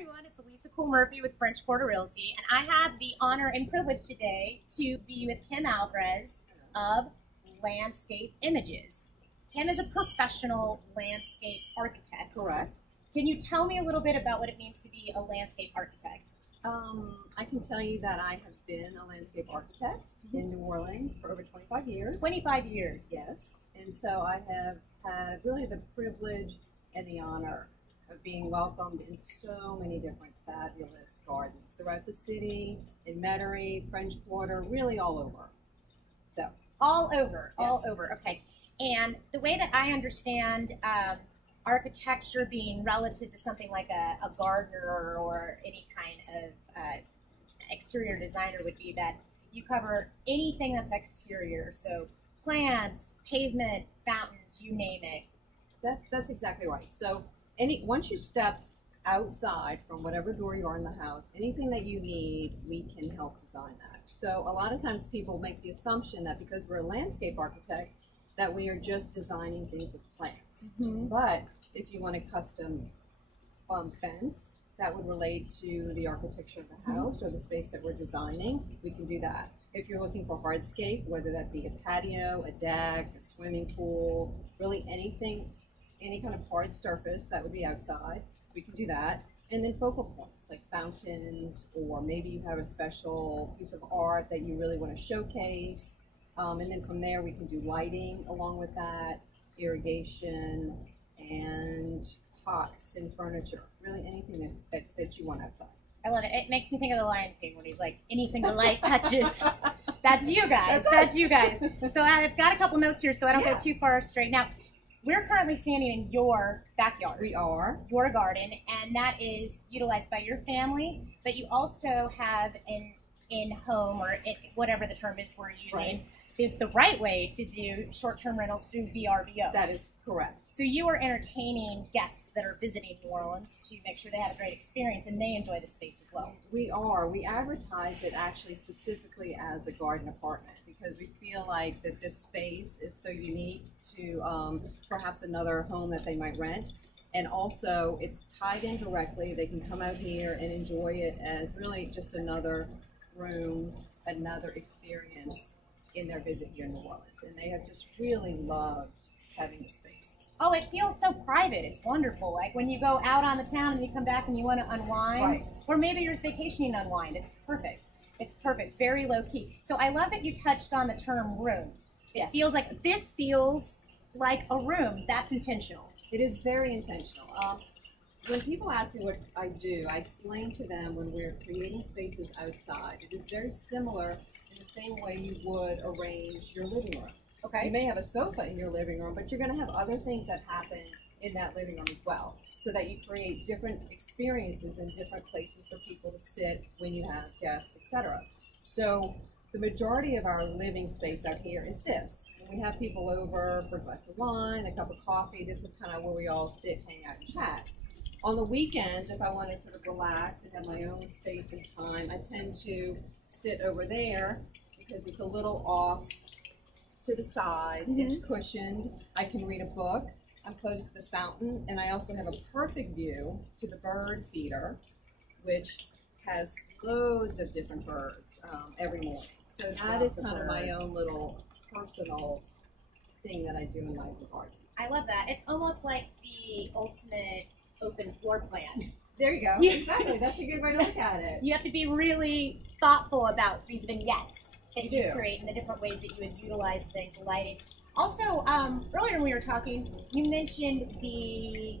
Everyone, it's Elisa Cole Murphy with French Quarter Realty, and I have the honor and privilege today to be with Kim Alvarez of Landscape Images. Kim is a professional landscape architect. Correct. Can you tell me a little bit about what it means to be a landscape architect? I can tell you that I have been a landscape architect in New Orleans for over 25 years. 25 years. Yes. And so I have had really the privilege and the honor of being welcomed in so many different fabulous gardens throughout the city, in Metairie, French Quarter, really all over. So all over, yes. all over. Okay. And the way that I understand architecture being relative to something like a gardener or any kind of exterior designer would be that you cover anything that's exterior. So plants, pavement, fountains, you name it. That's exactly right. So once you step outside from whatever door you are in the house, anything that you need, we can help design that. So a lot of times people make the assumption that because we're a landscape architect, that we are just designing things with plants. But if you want a custom fence that would relate to the architecture of the house or the space that we're designing, we can do that. If you're looking for hardscape, whether that be a patio, a deck, a swimming pool, really anything, any kind of hard surface that would be outside, we can do that. And then focal points like fountains, or maybe you have a special piece of art that you really want to showcase. And then from there we can do lighting along with that, irrigation, and pots and furniture, really anything that you want outside. I love it. It makes me think of the Lion King when he's like, anything the light touches. That's you guys. That's you guys. So I've got a couple notes here so I don't go too far straight. Now, we're currently standing in your backyard. We are. Your garden, and that is utilized by your family, but you also have an in-home, or whatever the term is we're using, the right way to do short-term rentals through VRBOs. That is correct. So you are entertaining guests that are visiting New Orleans to make sure they have a great experience and they enjoy the space as well. We are. We advertise it actually specifically as a garden apartment because we feel like that this space is so unique to perhaps another home that they might rent. And also it's tied in directly. They can come out here and enjoy it as really just another room, another experience in their visit here in New Orleans. And they have just really loved having the space. Oh, it feels so private. It's wonderful. Like when you go out on the town and you come back and you want to unwind, or maybe you're just vacationing and unwind. It's perfect. It's perfect. Very low key. So I love that you touched on the term room. It feels like this feels like a room. That's intentional. It is very intentional. When people ask me what I do, I explain to them when we're creating spaces outside, it is very similar in the same way you would arrange your living room. Okay. You may have a sofa in your living room, but you're going to have other things that happen in that living room as well, so that you create different experiences and different places for people to sit when you have guests, etc. So the majority of our living space out here is this. When we have people over for a glass of wine, a cup of coffee, this is kind of where we all sit, hang out, and chat. On the weekends, if I want to sort of relax and have my own space and time, I tend to sit over there because it's a little off to the side. It's cushioned. I can read a book. I'm close to the fountain, and I also have a perfect view to the bird feeder, which has loads of different birds every morning. So that is kind of my own little personal thing that I do in my garden. I love that. It's almost like the ultimate open floor plan. There you go. Exactly. That's a good way to look at it. You have to be really thoughtful about these vignettes that you do. Create and the different ways that you would utilize things, lighting. Also, earlier when we were talking, you mentioned the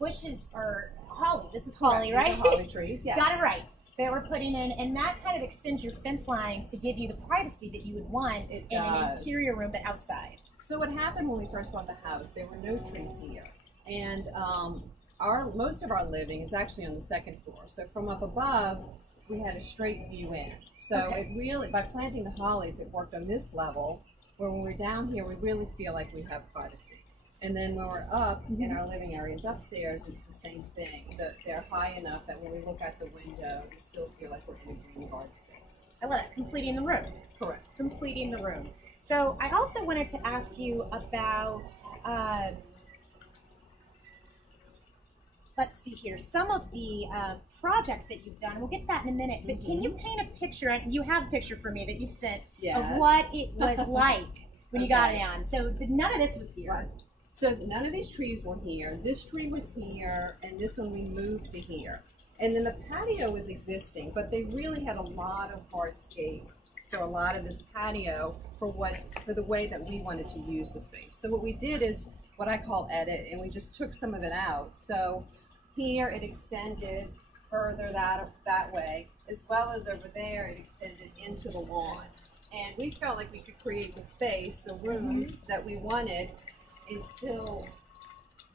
bushes or holly. This is holly, right? These are holly trees, yes. Got it right. That we're putting in, and that kind of extends your fence line to give you the privacy that you would want in an interior room, but outside. So what happened when we first bought the house, there were no trees here. And most of our living is actually on the second floor. So from up above, we had a straight view in. So it really, by planting the hollies, it worked on this level, where when we're down here, we really feel like we have privacy. And then when we're up in our living areas upstairs, it's the same thing. They're high enough that when we look out the window, we still feel like we're in a green garden space. I love it. Completing the room. Correct. Completing the room. So I also wanted to ask you about let's see here, some of the projects that you've done. We'll get to that in a minute, but can you paint a picture, and you have a picture for me that you've sent, of what it was like when you got it on. So none of this was here. Right. So none of these trees were here. This tree was here, and this one we moved to here. And then the patio was existing, but they really had a lot of hardscape. So a lot of this patio for the way that we wanted to use the space. So what we did is what I call edit, and we just took some of it out. So here it extended further that way, as well as over there it extended into the lawn. And we felt like we could create the space, the rooms that we wanted, and still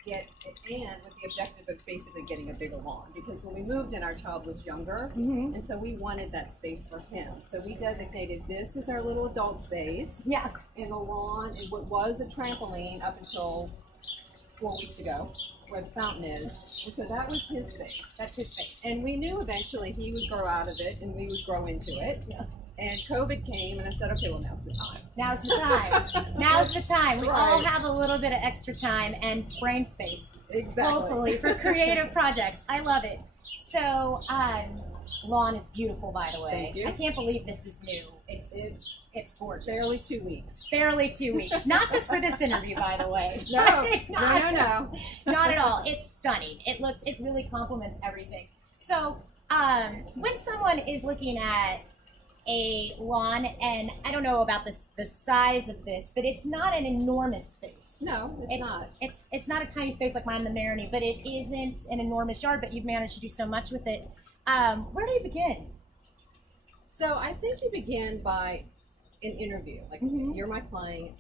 get it in with the objective of basically getting a bigger lawn. Because when we moved in, our child was younger, and so we wanted that space for him. So we designated this as our little adult space. Yeah. And the lawn, and what was a trampoline up until 4 weeks ago, where the fountain is. And so that was his space. That's his space. And we knew eventually he would grow out of it and we would grow into it. Yeah. And COVID came, and I said, okay, well, now's the time. Now's the time. Now's the time. We all Right. have a little bit of extra time and brain space, Exactly. hopefully, for creative projects. I love it. So, lawn is beautiful, by the way. Thank you. I can't believe this is new. It's gorgeous. Barely 2 weeks. Barely 2 weeks. Not just for this interview, by the way. No, Not at all. It's stunning. It really complements everything. So, when someone is looking at a lawn, and I don't know about the size of this, but it's not an enormous space. No, it's not. It's not a tiny space like mine in the Maroney, but it isn't an enormous yard, but you've managed to do so much with it. Where do you begin? So I think you begin by an interview. Like, you're my client,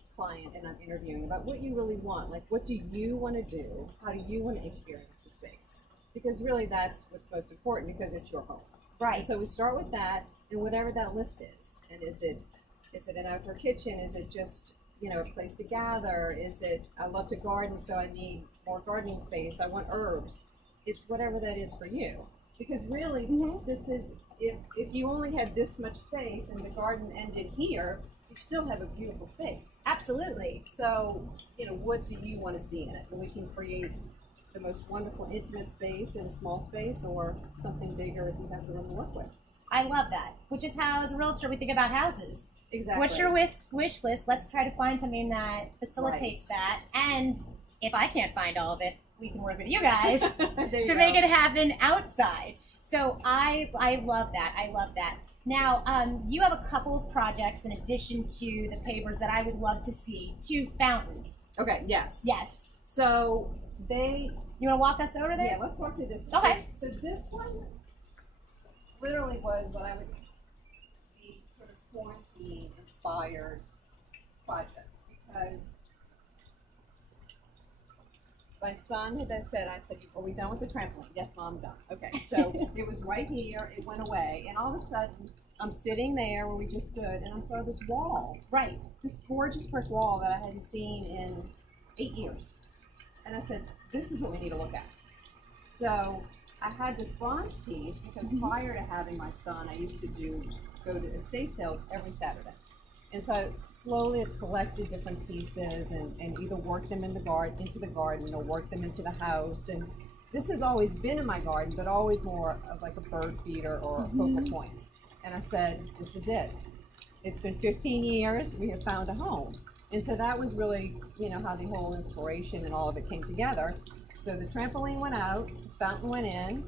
and I'm interviewing about what you really want. Like, what do you want to do? How do you want to experience the space? Because really that's what's most important, because it's your home. Right. And so we start with that, and whatever that list is. And is it an outdoor kitchen? Is it just, a place to gather? Is it, I love to garden, so I need more gardening space. I want herbs. It's whatever that is for you. Because really, this is, if you only had this much space and the garden ended here, you still have a beautiful space. Absolutely. So, what do you want to see in it? And we can create the most wonderful intimate space in a small space, or something bigger if you have the room to work with. I love that, which is how, as a realtor, we think about houses. Exactly. What's your wish list? Let's try to find something that facilitates that. And if I can't find all of it, we can work with you guys to make it happen outside. So I love that. I love that. Now, you have a couple of projects in addition to the papers that I would love to see. 2 fountains. Okay, yes. Yes. So You want to walk us over there? yeah, let's walk through this. Okay. So this one literally was what I would be sort of quarantine inspired project, because my son had said, are we done with the trampoline? Yes, Mom, done. Okay, so it was right here, it went away, and all of a sudden I'm sitting there where we just stood, and I saw this wall, Right. this gorgeous brick wall that I hadn't seen in 8 years. And I said, this is what we need to look at. So I had this bronze piece, because prior to having my son, I used to go to estate sales every Saturday. And so I slowly have collected different pieces and either worked them into the garden, or worked them into the house. And this has always been in my garden, but always more of like a bird feeder or a focal point. And I said, this is it. It's been 15 years, we have found a home. And so that was really, how the whole inspiration and all of it came together. So the trampoline went out, the fountain went in.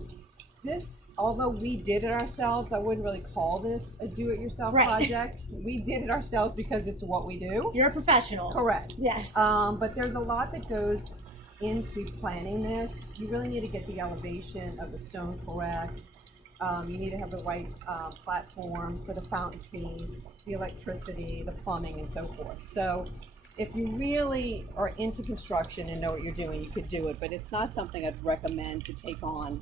This, although we did it ourselves, I wouldn't really call this a do-it-yourself project. We did it ourselves because it's what we do. You're a professional. Correct. Yes. But there's a lot that goes into planning this. You really need to get the elevation of the stone correct. You need to have the right platform for the fountain piece, the electricity, the plumbing, and so forth. So if you really are into construction and know what you're doing, you could do it, but it's not something I'd recommend to take on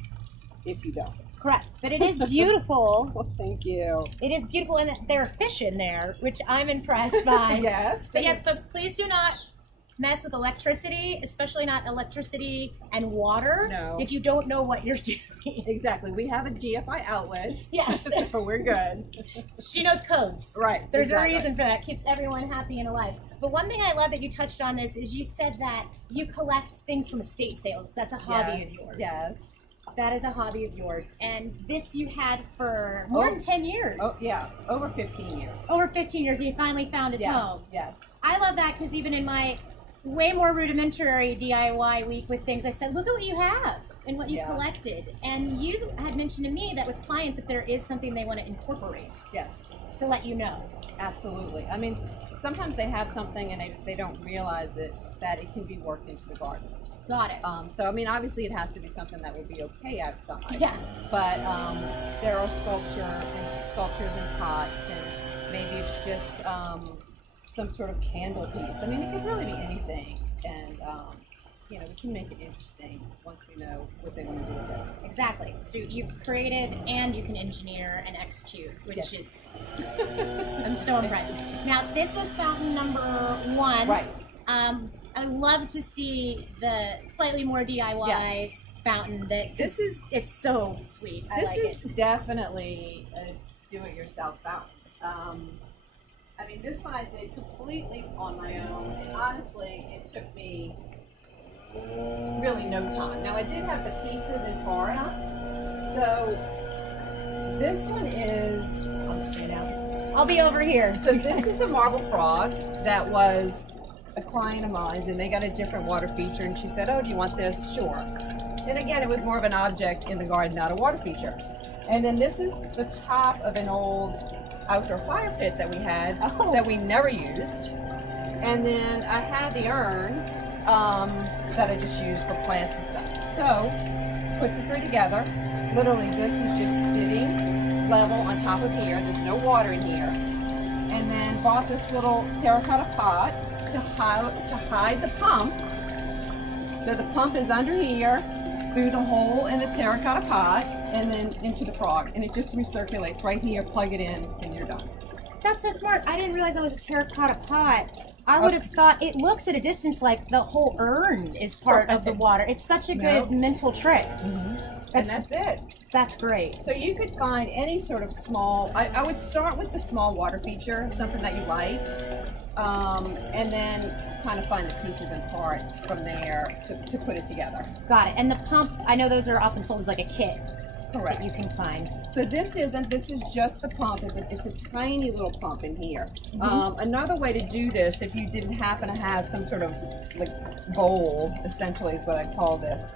if you don't. Correct. But it is beautiful. Well, thank you. It is beautiful, and there are fish in there, which I'm impressed by. Yes. But yes, folks, please do not mess with electricity, especially not electricity and water, No. if you don't know what you're doing. Exactly. We have a GFI outlet. Yes. So we're good. She knows codes. Right. There's exactly. a reason for that. Keeps everyone happy and alive. But one thing I love that you touched on this is you said that you collect things from estate sales. That's a hobby of yours. Yes. That is a hobby of yours. And this you had for more than 10 years. Oh, yeah. Over 15 years. Over 15 years, and you finally found its home. Yes. I love that because even in my way more rudimentary DIY week with things, I said, look at what you have and what you collected. And you had mentioned to me that with clients, if there is something they want to incorporate, Yes. to let you know. Absolutely. I mean, sometimes they have something and they don't realize it, that it can be worked into the garden. Got it. So, I mean, obviously it has to be something that would be okay outside. Yeah. But there are sculptures and pots, and maybe it's just some sort of candle piece. I mean, it could really be anything. And, you know, we can make it interesting once we know what they want to do with it. Exactly. So you've created and you can engineer and execute, which is, I'm so impressed. Now, this was fountain number 1. Right. I love to see the slightly more DIY fountain. It's so sweet. This is definitely a do-it-yourself fountain. I mean, this one I did completely on my own, and honestly, it took me really no time. Now, I did have the pieces and parts, so this one is... I'll stand out. I'll be over here. So this is a marble frog that was a client of mine's, and they got a different water feature, and she said, oh, do you want this? Sure. And again, it was more of an object in the garden, not a water feature. And then this is the top of an old outdoor fire pit that we had that we never used. And then I had the urn that I just used for plants and stuff. So, put the 3 together. Literally, this is just sitting level on top of here. There's no water in here. And then bought this little terracotta pot to hide the pump. So the pump is under here, through the hole in the terracotta pot, and then into the frog. And it just recirculates right here, plug it in, and you're done. That's so smart. I didn't realize that was a terracotta pot. I would have thought, it looks at a distance like the whole urn is part of the water. It's such a good mental trick. And that's it. That's great. So you could find any sort of small, I would start with the small water feature, something that you like, and then kind of find the pieces and parts from there to put it together. Got it. And the pump, I know those are often sold as like a kit. Correct. That you can find. So this is just the pump. It's a tiny little pump in here. Another way to do this, if you didn't happen to have some sort of like bowl, essentially is what I call this,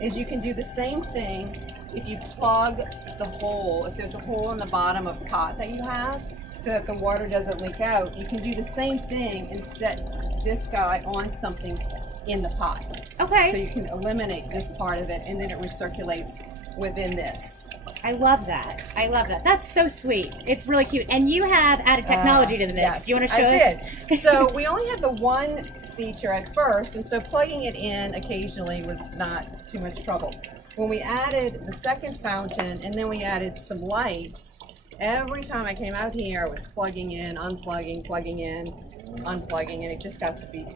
is you can do the same thing if you plug the hole, if there's a hole in the bottom of the pot that you have, so that the water doesn't leak out. You can do the same thing and set this guy on something in the pot. Okay. So you can eliminate this part of it, and then it recirculates within this. I love that. I love that. That's so sweet. It's really cute. And you have added technology to the mix. Yes, Do you want to show us? I did. So we only had the one feature at first, and so plugging it in occasionally was not too much trouble. When we added the second fountain, and then we added some lights, every time I came out here, I was plugging in, unplugging, plugging in, unplugging, and it just got to be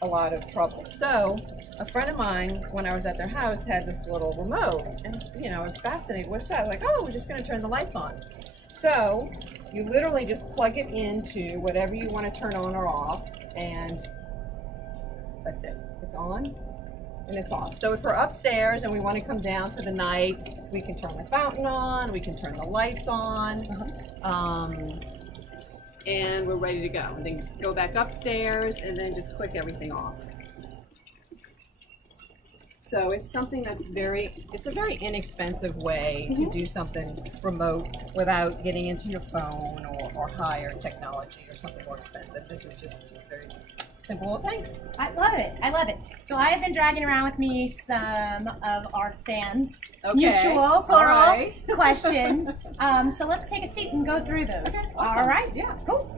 a lot of trouble. So a friend of mine, when I was at their house, had this little remote, and you know, I was fascinated. What's that? Like, oh, we're just going to turn the lights on. So you literally just plug it into whatever you want to turn on or off, and that's it. It's on and it's off. So if we're upstairs and we want to come down for the night, we can turn the fountain on, we can turn the lights on, and we're ready to go. And then go back upstairs and then just click everything off. So it's something that's it's a very inexpensive way to do something remote without getting into your phone or higher technology or something more expensive. This is just a very simple thing. I love it. I love it. So I have been dragging around with me some of our fans' mutual plural questions. So let's take a seat and go through those. Okay, awesome. All right. Yeah. Cool.